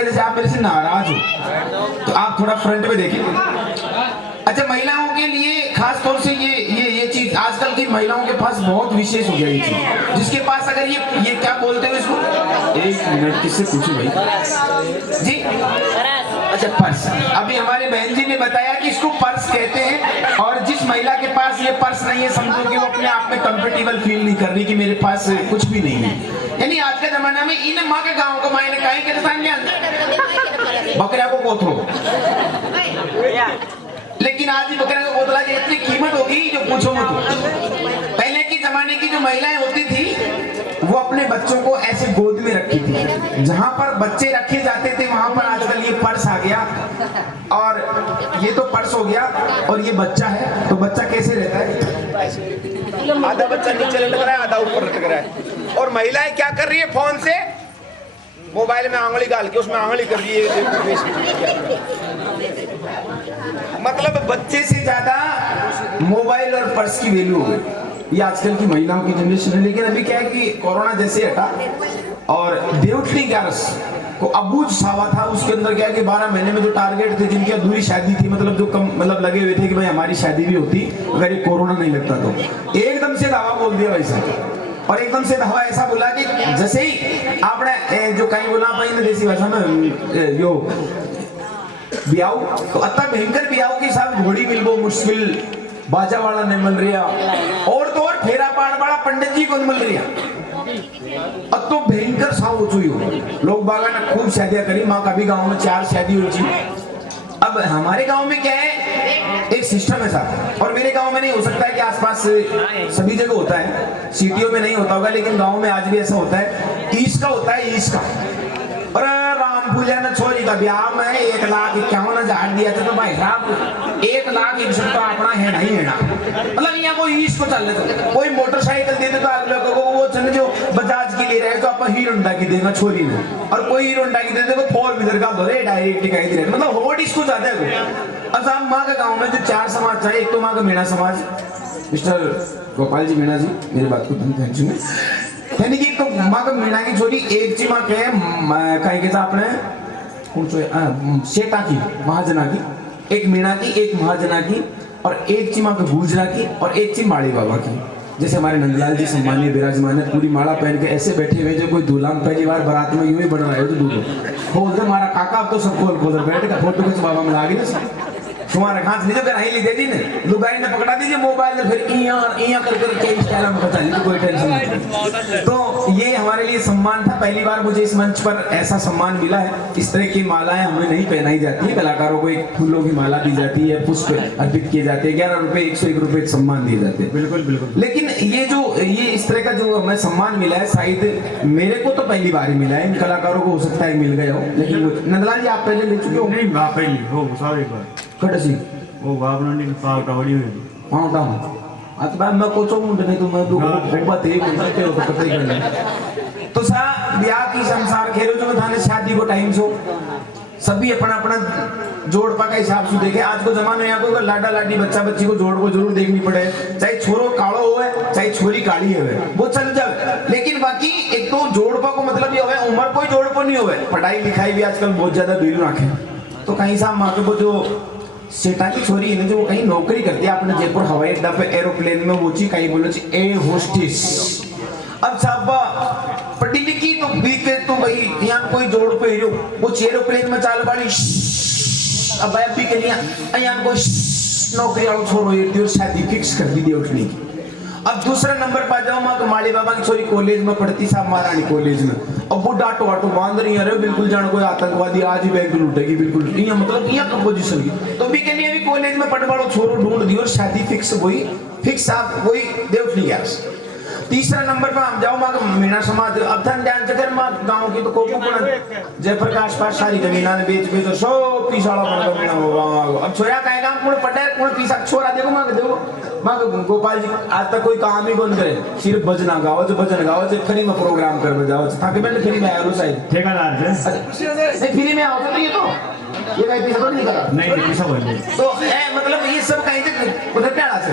है जैसे आप मेरे से नाराज हो, तो आप थोड़ा फ्रंट में देखिए। अच्छा, महिलाओं के लिए खास तौर से ये चीज आजकल की महिलाओं के पास बहुत विशेष हो गया ये चीज, जिसके पास अगर ये क्या बोलते हैं इसको, एक मिनट किससे पूछूं भाई जी, अच्छा पर्स। अभी हमारे बहन जी ने बताया कि इसको पर्स कहते हैं, और जिस महिला के पास ये पर्स नहीं है समझो कि वो अपने आप में कंफर्टेबल फील नहीं कर रही कि मेरे पास कुछ भी नहीं है। यानी आज के जमाना में इन माँ के गाँव को मायने कहीं के बकरिया को कोथो, लेकिन आज भी बकरे का कोतला की इतनी कीमत होगी जो पूछो मत। पहले की जमाने की जो महिलाएं होती थी वो अपने बच्चों को ऐसे गोद में रखती थी, जहां पर बच्चे रखे जाते थे वहां पर आजकल ये पर्स आ गया, और ये तो पर्स हो गया और ये बच्चा है, तो बच्चा कैसे रहता है, आधा बच्चा नीचे लटक रहा है आधा ऊपर लटक रहा है। और महिलाएं क्या कर रही है, फोन से मोबाइल में आंगली डाल के उसमें आंगली कर रही है, मतलब बच्चे से ज्यादा मोबाइल और पर्स की वैल्यू हो गई। ये आजकल की महिलाओं की जनरेशन है। लेकिन अभी क्या है कि कोरोना जैसे हटा और देवउठनी 11 को अबूझ सावा था, उसके अंदर क्या है कि 12 महीने में जो टारगेट थे, जिनकी अधूरी शादी थी, मतलब जो कम मतलब लगे हुए थे कि भाई हमारी शादी भी होती अगर ये कोरोना नहीं लगता, तो एकदम से दावा बोल दिया भाई साहब। और एकदम से दावा ऐसा बोला कि जैसे ही आपने जो कहीं बोला भाई देसी भाषा में यो बियाऊ, तो अतः भयंकर बियाऊ के साथ घोड़ी मिलबो मुश्किल, बाजा वाला नहीं मिल रहा, और तो और फेरा पाड़ वाला पंडित जी को नहीं मिल रहा। अब तो भयंकर सा हो चुकी हो, लोग बागा ने खूब शादियां करी, माँ का भी गाँव में 4 शादी हुई थी। अब हमारे गांव में क्या है, एक सिस्टम है साहब, और मेरे गांव में नहीं हो सकता है कि आसपास सभी जगह होता है, सिटियों में नहीं होता होगा, लेकिन गांव में आज भी ऐसा होता है, ईश का होता है, ईश का। और राम पूजा ने छोरी का ब्याह में 1,51,000 दिया था, तो भाई साहब 1,61,000 तो अपना है नहीं है ना, मतलब यहाँ कोई ईश को चल रहे थे, कोई मोटरसाइकिल दे दे तो आप लोगों को वो चल जो बजाज की ले रहे हैं तो आप हीरो होंडा की देगा छोरी ने, और कोई हीरो होंडा की दे दे तो 4 व्हीलर का दो रे डायरेक्ट दिखाई दे रहे, मतलब होट इसको ज्यादा है। अब साहब माँ का गाँव में जो 4 समाज था, एक तो माँ का मीणा समाज, मिस्टर गोपाल जी मीणा जी मेरी बात को ध्यान सुने, यानी कि तो माँ का मीणा की छोरी एक ची माँ के कहीं के आपने शेटा की महाजना की, एक मीणा की, एक महाजना की, और एक ची माँ के गुजरा की, और एक ची माड़ी बाबा की। जैसे हमारे नंदलाल जी सम्मानीय विराजमान है, पूरी माला पहन के ऐसे बैठे हुए, जो कोई दूल्हा पहली बार बारात में यूं ही बन रहा है, तो दूल्हो खोल दे मारा काका, अब तो सब खोल बैठ का फोटो खींच बाबा में लागे ना तुम्हारे हाथ लीजिए कर ही लीजिए जी ने लुगाई ने पकड़ा दीजिए मोबाइल में, फिर इया कर के स्टाइल में बता लीजिए, कोई टेंशन नहीं। तो ये हमारे लिए सम्मान था, पहली बार मुझे इस मंच पर ऐसा सम्मान मिला है। इस तरह की मालाएं हमें नहीं पहनाई जाती है, कलाकारों को एक फूलों की माला दी जाती है, पुष्प अर्पित किए जाते हैं, 11 रुपए 101 रुपए सम्मान दिए जाते हैं। बिल्कुल बिल्कुल। लेकिन ये इस तरह का जो हमें सम्मान मिला है, शायद मेरे को तो पहली बार ही मिला है, इन कलाकारों को हो सकता है मिल गया हो, लेकिन नंदलाल जी आप पहले ले चुके हो? नहीं पहली हो सारे एक बार कटसी वो बाबा ने पाव टावड़ी हुई हाँ टाउन अतः मैं कोचो मुंडे नहीं तो मैं तो बहुत ही करते हो तो पता ही करना। तो सा ब्याह की संसार खेलो जो थाने शादी को टाइम सो सभी अपना अपना जोड़पा का हिसाब से देखे। आज को जमाना यहाँ को लाडा लाडी बच्चा बच्ची को जोड़ को जरूर देखनी पड़े, चाहे छोरो कालो होवे चाहे छोरी काली होवे वो चल जाए, लेकिन बाकी एक तो जोड़पा को मतलब ये होवे उम्र कोई जोड़पो नहीं होवे, पढ़ाई लिखाई भी आजकल बहुत ज्यादा भीड़ रखे। तो कहीं साहब माँ के वो जो सेठा की छोरी है जो कहीं नौकरी करती है अपने जयपुर हवाई अड्डा पे एरोप्लेन में, वो चीज कहीं बोलो एयर होस्टेस। अब साहब पढ़ी लिखी तो बीके तो भाई यहाँ कोई जोड़ पे वो एरोप्लेन में चाल वाली अब भी के यहाँ कोई नौकरी वालों छोड़ो ये शादी फिक्स कर दी उठने की। अब दूसरा नंबर पर जाओ माँ माली बाबा की छोरी कॉलेज में पढ़ती साहब महारानी कॉलेज में, अब वो डाटो वाटो बांध रही है, बिल्कुल जान कोई आतंकवादी आज ही बैंक लूटेगी बिल्कुल यहाँ मतलब यहाँ कंपोजिशन की। तो भी के लिए भी कॉलेज में पढ़ने वालों छोरो ढूंढ दी और शादी फिक्स वही फिक्स साहब वही देवठी गैस। तीसरा नंबर पर हम जाओ माँ मीणा समाज, अब धन ध्यान चकर माँ गाँव की तो कोको जयपुर का आसपास सारी जमीना ने बेच बेच सो पीसाड़ा पड़ गया। अब छोरा कहेगा पटे पीसा छोरा देखो माँ देखो माँ गोपाल जी आज तक कोई काम ही कौन करे, सिर्फ भजना गाओ जो भजन गाओ जो फ्री में प्रोग्राम कर जाओ ताकि मैंने फ्री में आया साइड ठेकेदार नहीं फ्री में आओ तो ये तो ये कहीं पैसा तो नहीं करा नहीं पैसा बोल तो मतलब ये सब कहीं से उधर क्या से।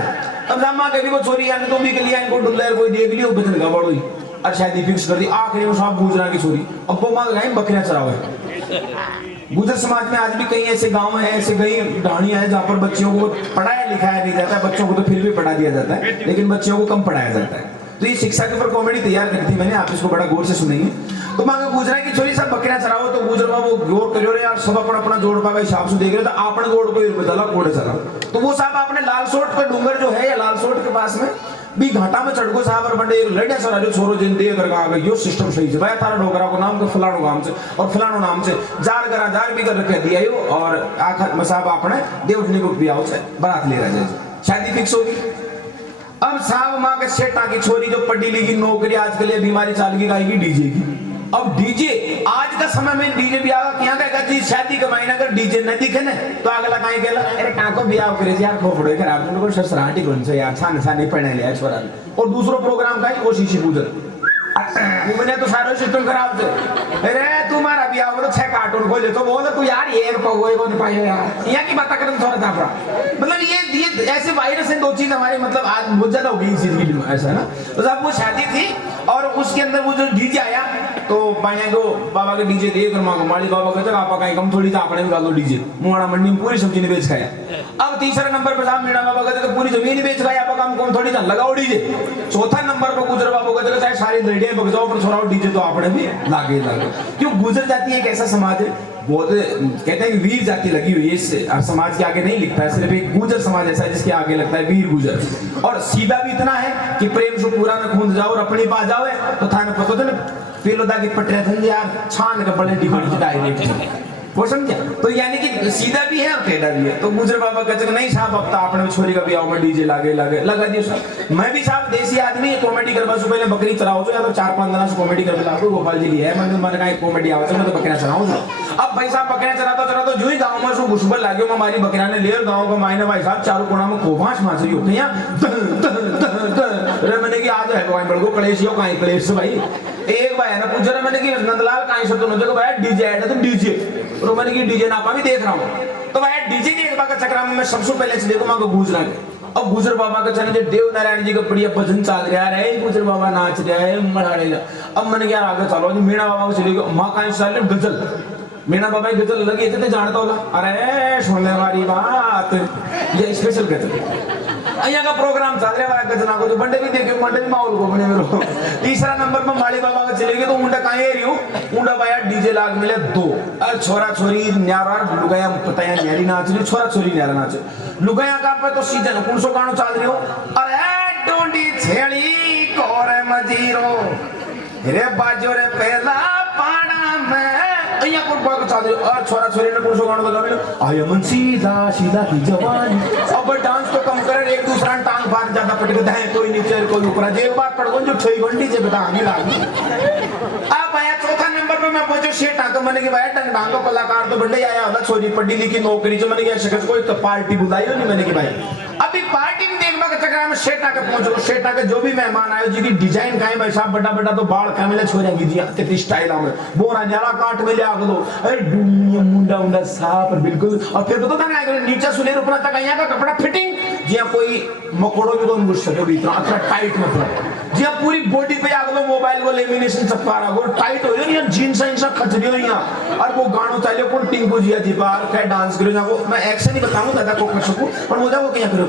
अब रामा कभी वो छोरी यानी तो भी के लिए इनको डुल्लर कोई देख लियो भजन गा बड़ोई और शादी फिक्स कर दी आखिरी में साहब गुजरा की छोरी अब वो मांग गए बकरियां चरावे गुजर समाज में आज भी कई ऐसे गांव हैं, ऐसे कई ढाणियां हैं जहाँ पर बच्चों को पढ़ाया लिखाया नहीं जाता है। बच्चों को तो फिर भी पढ़ा दिया जाता है, लेकिन बच्चों को कम पढ़ाया जाता है। तो ये शिक्षा के ऊपर कॉमेडी तैयार करी थी मैंने, आप इसको बड़ा गौर से सुनेंगे। तो मांगे गुजरा की छोरी सब बकरियां चराओ, तो गुजर वो गौर करो रे यार, सब अपना अपना जोड़ पागा हिसाब से देख रहे, तो आपने जोड़ को बदला कोड़े चला। तो वो साहब आपने लाल सोट का डूंगर जो है या लाल सोट के पास में भी घाटा में चढ़को साहब और बंडे एक लड़िया सरा जो छोरो जिन दे करके आ गए, यो सिस्टम सही से भाई तारा डोगरा को नाम के फलानो नाम से और फलानो नाम से जार करा जार भी कर रखे दिया यो, और आखिर में साहब आपने देवठनी को बियाह से बारात ले रहा, शादी फिक्स होगी। अब साहब माँ के सेठा की छोरी जो पढ़ी लिखी नौकरी आजकल ये बीमारी चाल की गाएगी डीजे की। अब डीजे आज का समय में डीजे भी आगा क्या कहेगा जी शादी का महीना अगर डीजे न दिखे ना तो अगला कहीं कहला अरे कहाँ को बियाह करे यार खोपड़ो कर आप लोगों को ससराटी कौन से यार छान छान नहीं पढ़ने लिया छोरा। और दूसरो प्रोग्राम का वो शीशी पूजन मैंने तो सारे सिस्टम खराब थे। अरे तुम्हारा बियाह हो तो 6 कार्टून खोले तो बोलो तू यार ये कौन पायो यार यहाँ की बात कर थोड़ा था। मतलब ये ऐसे वायरस है, दो चीज हमारी मतलब आज बहुत ज्यादा हो गई इस चीज की ऐसा है ना। तो साहब वो शादी थी और उसके अंदर वो जो डीजे आया तो पाया को बाबा के डीजे देख कर मांगो माली बाबा कहते आप कहीं कम थोड़ी था आपने भी डालो डीजे मुहाड़ा मंडी में पूरी सब्जी ने बेच खाया। अब तीसरा नंबर पर साहब मीणा बाबा कहते पूरी जमीन बेच खाया आप काम कम थोड़ी था लगाओ डीजे। चौथा नंबर पर गुजर बाबा कहते चाहे सारी लड़ियां बगजाओ पर छोड़ाओ डीजे तो आपने भी लागे लागे। क्यों गुजर जाती है एक ऐसा समाज है बहुत कहते हैं वीर जाति लगी हुई है इस समाज के आगे नहीं लिखता है, सिर्फ एक गुजर समाज ऐसा है जिसके आगे लगता है वीर गुजर। और सीधा भी इतना है कि प्रेम से पूरा न खूंद जाओ और अपनी पा जाओ तो थाने पता तो ना पेलोदा की पटरिया थे यार छान के बड़े डिबड़ी डायरेक्ट वो समझा। तो यानी कि सीधा भी है और टेढ़ा भी है। तो गुजर बाबा कहते नहीं साहब अब तो आपने छोरी का बियाह में डीजे लागे लागे लगा दियो साहब। मैं भी साहब देसी आदमी कॉमेडी करवा सु पहले बकरी चराओ या तो 4-5 दिन से कॉमेडी कर लागू गोपाल जी की है मैंने कहा कॉमेडी आवे मैं तो बकरियां चराऊं। अब भाई साहब बकरियां चराता जो ही गांव में सो घुसबल लाग्यो हमारी बकरियां ने ले और गांव का मायने भाई साहब चारों कोना में कोभांस माछरी होते हैं रे मैंने कि आज है कोई बड़को कलेशियो काई कलेश भाई एक भाई है ना पूछ रहा मैंने कि नंदलाल काई से तो न भाई डीजे है तो डीजे और मैंने कि डीजे नापा भी देख रहा हूं तो भाई डीजे देखबा का चक्कर में मैं सबसे पहले से देखो मां को गूंज रहा। अब गुजर बाबा का चले देव नारायण जी का बढ़िया भजन चल रहा है गुजर बाबा नाच रहा है मराड़ेगा। अब मैंने क्या आगे चलो मीणा बाबा को चले गए माँ का चल गजल मीणा बाबा की गजल लगी थे जानता होला अरे सुनने वाली बात ये स्पेशल गजल अहिया का प्रोग्राम चल रहा है गजना को जो बंडे भी देखे बंडे भी माहौल को बने मेरो। तीसरा नंबर पर माली बाबा का चले गए तो ऊंडा कहाँ है रियो ऊंडा भाई डीजे लाग मिले 2 अरे छोरा छोरी न्यारा लुगाया पता है न्यारी नाच रही छोरा छोरी न्यारा नाच लुगाया का पे तो सीजन कौन सो गानो चल रही हो अरे डोंडी छेड़ी कोरे मजीरो रे बाजो रे पहला पाड़ा में अहिया को बाग चल रही और छोरा छोरी ने कौन सो गानो लगा मिले आय मन सीधा सीधा की जवानी। अब डांस तो कम करे एक दूसरा टांग फाड़ ज्यादा पटक दे कोई नीचे कोई ऊपर एक बात पड़ गई जो 6 घंटी से बता नहीं लागी। अब आया चौथा नंबर पे मैं पहुंचो शेठ आकर मैंने कि भाई टंग डांगो कलाकार तो बंडे आया होला छोरी पढ़ी लिखी नौकरी जो मैंने क्या शकत कोई तो पार्टी बुलाई हो नहीं मैंने कि भाई अभी पार्टी में देखने का चक्कर में शेठ आकर पहुंचो शेठ आकर जो भी मेहमान आए जी की डिजाइन काहे भाई साहब बड़ा बड़ा तो बाल का मिले छोरा की जी ते स्टाइल में बोरा न्याला काट में ले आ गलो अरे दुनिया मुंडा मुंडा साफ बिल्कुल और फिर पता था ना नीचे सुलेर ऊपर तक यहाँ का कपड़ा फिटिंग जी कोई मकोड़ो भी तो घुस सके इतना टाइट मतलब जी पूरी बॉडी पे आ गलो मोबाइल को लेमिनेशन चपका रहा वो टाइट हो रही है जीन्स इंसा खचरी हो यहाँ और वो गानो चले कौन टिंकू जी जी बार क्या डांस करो ना वो मैं एक्शन ही बताऊं दादा को कर सकूं पर मुझे वो क्या करो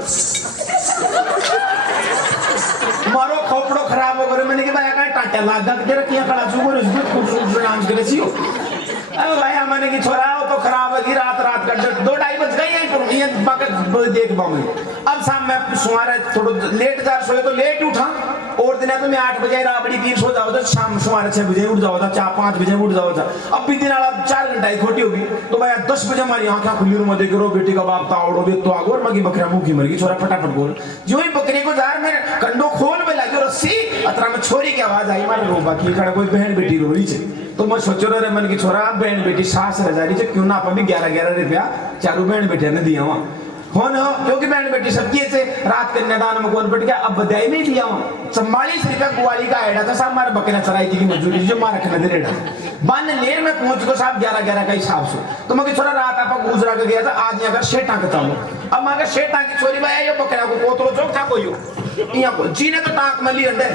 मारो खोपड़ो खराब हो गए मैंने कि भाई का टाटा लागा तेरा क्या खड़ा छू और इसमें खूबसूरत डांस करे सी हो अरे भाई हमने की छोरा हो तो खराब है रात रात का 2-2:30 बज गई है ये बाकी देख पाऊंगी। अब शाम में सुमारे थोड़ा लेट जा सोए तो लेट उठा और दिन तो मैं 8 बजे राबड़ी पीर सो जाओ तो शाम सुमारे 6 बजे उठ जाओ था 4-5 बजे उठ जाओ था। अब भी दिन वाला 4 घंटा ही खोटी होगी तो भाई 10 बजे हमारी आंखें खुली रूम देख रो बेटी का बाप तावड़ो बे तो आगो और मगी बकरियां मुखी मर गई छोरा फटाफट बोल जो ही बकरी को जार में कंडो खोल में लगी रस्सी अतरा में छोरी की आवाज आई मारे रो बाकी खड़ा कोई बहन बेटी रो रही है तो मैं सोचो रे मन की छोरा बहन बेटी सास रजारी से क्यों ना आप भी 11-11 रुपया चारों बहन बेटिया ने दिया वहां कौन हो क्योंकि बहन बेटी सबकी ऐसे रात के निदान में कौन बैठ गया अब बधाई नहीं दिया वहां 44 रुपया गुवाली का एडा था साहब हमारे बकरियां चराई थी की मजदूरी जो मारा रखने दे रेडा बन लेर में पहुंच को साहब 11-11 का हिसाब से तो मैं छोरा रात आप गुजरा के गया था आज यहाँ का शेठा के चालो अब मैं शेठा की छोरी भाई बकरिया को कोतरो चौक था कोई यहाँ को जी ने तो टाक में ली अंडे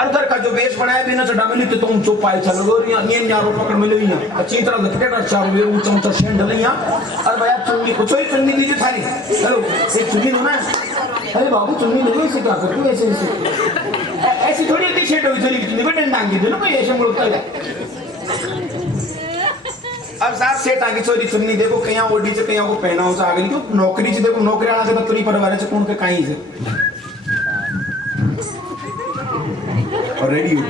और घर का जो वेश बनाया बिना चढ़ा मिली तो तुम चुप पाए चलो और ये न्यारो पकड़ मिले यहाँ अच्छी तरह लपटे कर चारों वे ऊंचा ऊंचा शेंडल यहाँ और भैया चुन्नी कुछ ही चुन्नी लीजिए थाली हेलो एक चुन्नी लो ना अरे बाबू चुन्नी ले लो इसे क्या करते हो ऐसे ऐसे ऐसी थोड़ी टी शर्ट हुई थोड़ी चुन्नी बटन टांग दे लो कोई ऐसे मुड़ता है अब साथ सेट आगे चोरी चुन्नी देखो कहीं ओडी से कहीं को पहना हो आगे क्यों नौकरी से देखो नौकरी वाला से बतरी परिवार से कौन के कहीं से और रेडी हो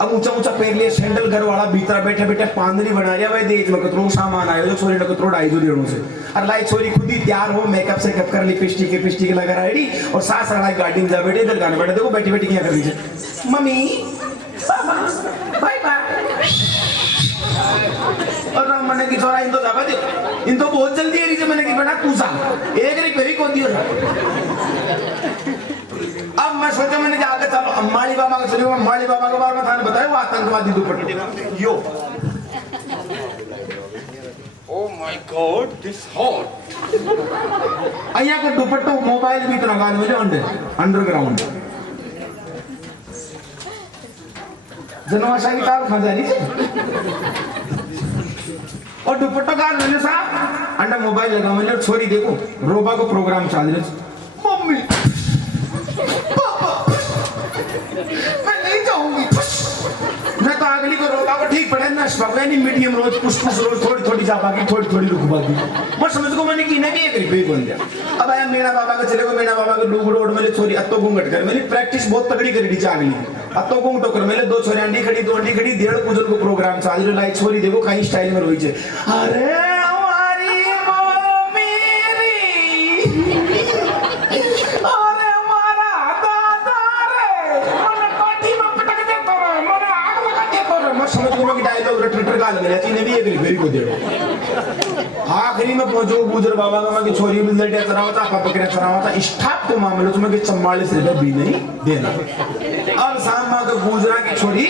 अब ऊंचा ऊंचा पैर लिए सैंडल घर वाला भीतर बैठे बैठे पांदरी बना लिया भाई देख में कतरो सामान आयो जो छोरी ने कतरो ढाई जो देणो से और लाई छोरी खुद ही तैयार हो मेकअप से कप कर लिपस्टिक लगा रेडी और सास रहा गाड़ी में जा बैठे इधर गाने बैठे देखो बैठी बैठी क्या कर रही है मम्मी पापा बाय बाय और राम मने की छोरा इन तो जाबा दे इन तो बहुत जल्दी है रीजे मैंने की बना तू जा एक री पेरी को दियो अब मैं सोचा मैंने कि आगे चलो अम्माली बाबा का चलो अम्माली बाबा के बारे में थाने बताया वो आतंकवादी दुपट्टे yo oh my god this hot अय्या का दुपट्टा मोबाइल भी इतना गाने में अंडरग्राउंड जनवासा की तार मजा नहीं और दुपट्टा गाल मैंने साहब अंडा मोबाइल लगा मैंने छोरी देखो रोबा को प्रोग्राम चाल रहे मम्मी मैं नहीं जाऊंगी मैं तो अगली को रोगा को ठीक पड़े ना स्पवेनी मीडियम रोज पुश रोज थोड़ी थोड़ी जा बाकी थोड़ी थोड़ी रुक बाकी मैं समझ को मैंने की नहीं भी एक रिपीट बन गया अब आया मेरा बाबा का चले को मेरा बाबा का डूब रोड में छोरी अत्तो घूंघट कर मेरी प्रैक्टिस बहुत तगड़ी करी दी अगली अत्तो घूंघ टोकर मेरे दो छोरी अंडी खड़ी दो अंडी खड़ी डेढ़ कुजल को प्रोग्राम चाल रही लाई छोरी देखो कहीं स्टाइल में रोई छे अरे हमारी आखिरी में पहुंचो गुजर बाबा का की छोरी भी लड़िया करावा था पकड़िया करावा था स्टाफ को मामले तुम्हें कि 44 रुपए भी नहीं देना अब शाम में गुजरा की छोरी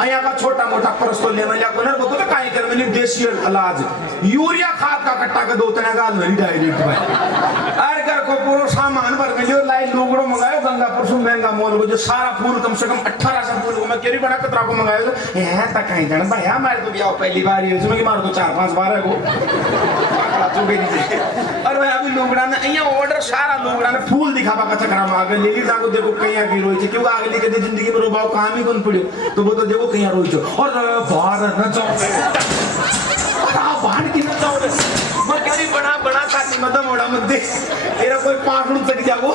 अया का छोटा मोटा परस तो ले मैं को ना तो काई कर मैंने देसी इलाज यूरिया खाद का कट्टा का दो तना गाल नहीं डायरेक्ट भाई अरे घर को पूरा सामान भर में जो लाई लुगड़ो मंगायो गंगापुर से महंगा मॉल को जो सारा फूल कम से कम 1800 फूल मैं केरी बना कतरा को मंगायो है त कहीं जान भाई हमारे तो ब्याह पहली बार ही उसमें कि मारो तो 4-5 बार है को और भाई अभी लुगड़ा ने अया ऑर्डर सारा लुगड़ा ने फूल दिखावा का चक्रा में आगे ले ली जाको देखो कहीं की रोई छे क्यों आगे लेके जिंदगी में रोबाव काम ही कौन पड़ियो तो वो तो देखो कहीं रोई छो और बाहर न जाओ बाहर की न जाओ मैं कभी बड़ा साथी मत मोड़ा मत दे तेरा कोई पाखड़ू चढ़ जाओ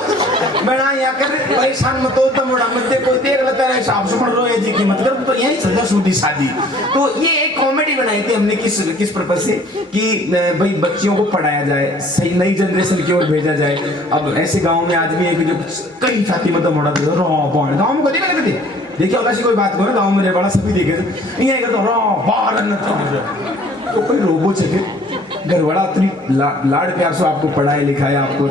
बड़ा यहाँ कर परेशान मत हो तो मोड़ा मत दे कोई देख लेता है हिसाब से पढ़ रोए जी की मतलब तो यही सजा सूदी शादी तो ये एक कॉमेडी बनाई थी हमने किस पर्पज से कि भाई बच्चियों को पढ़ाया जाए सही नई जनरेशन की ओर भेजा जाए अब ऐसे गांव में आज भी एक जो कई साथी मतलब मोड़ा दे गांव में कभी नहीं देखिए अगर कोई बात करो गांव में बड़ा सभी देखे ये तो बाहर तो कोई रोबो चले घर वाला इतनी लाड़ प्यार से आपको पढ़ाया लिखाया आपको